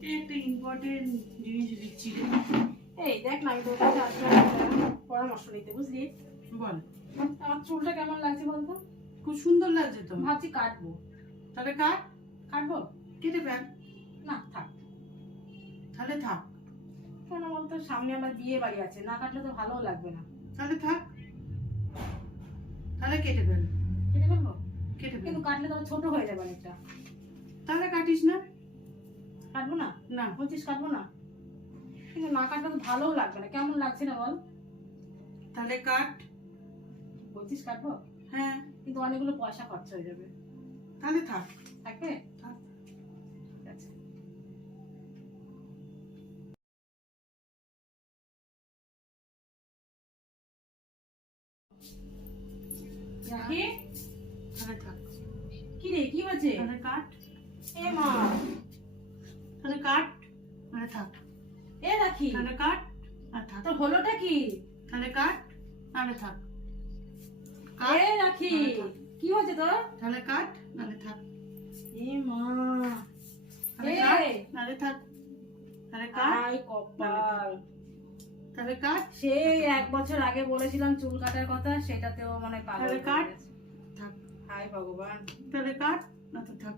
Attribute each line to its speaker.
Speaker 1: একটা ইম্পর্টেন্ট জিনিস লিখছি
Speaker 2: এই দেখ না আমি তোর কাছে আসলাম পরামর্শ নিতে বুঝলি?
Speaker 1: বল।
Speaker 2: আমার চুলটা কেমন লাগছে বলতো?
Speaker 1: খুব সুন্দর লাগছে তো।
Speaker 2: ভাবছি কাটবো।
Speaker 1: তাহলে কাট।
Speaker 2: কাটবো?
Speaker 1: কেটে ফেল।
Speaker 2: না থাক।
Speaker 1: তাহলে থাক।
Speaker 2: কেন বলতো সামনে আমার বিয়ে বাড়ি আছে না কাটলে তো ভালোও লাগবে না।
Speaker 1: তাহলে থাক। তাহলে কেটে ফেল।
Speaker 2: কেটে ফেলব?
Speaker 1: কেটে
Speaker 2: কিন্তু কাটলে তো ছোট হয়ে যাবে অনেকটা।
Speaker 1: তাহলে কাটিস না।
Speaker 2: কাটবো না?
Speaker 1: না।
Speaker 2: বলছিস কাটবো না? কিন্তু না কাটলে তো ভালোও লাগবে না। কেমন লাগছে না বল?
Speaker 1: তাহলে কাট।
Speaker 2: বলছিস কাটবো?
Speaker 1: হ্যাঁ।
Speaker 2: কিন্তু অনেকগুলো পয়সা খরচ হয়ে যাবে।
Speaker 1: তাহলে থাক।
Speaker 2: থাকবে?
Speaker 1: থাক।
Speaker 2: কি রে কি হয়েছে?
Speaker 1: তাহলে কাট। থাক।
Speaker 2: এ রাখি।
Speaker 1: তাহলে কাট। আর থাক
Speaker 2: তোর হলোটা কি?
Speaker 1: তাহলে কাট তাহলে থাক।
Speaker 2: এ রাখি। কি হয়েছে তোর?
Speaker 1: তাহলে কাট নাহলে থাক।
Speaker 2: এ মা।
Speaker 1: তাহলে
Speaker 2: এ।
Speaker 1: নাহলে থাক। তাহলে কাট
Speaker 2: আই কপাল।
Speaker 1: তাহলে কাট।
Speaker 2: সেই এক বছর আগে বলেছিলাম চুল কাটার কথা সেটাতেও মানে পাগল
Speaker 1: তাহলে কাট। থাক।
Speaker 2: হায় ভগবান।
Speaker 1: তাহলে কাট না তো থাক।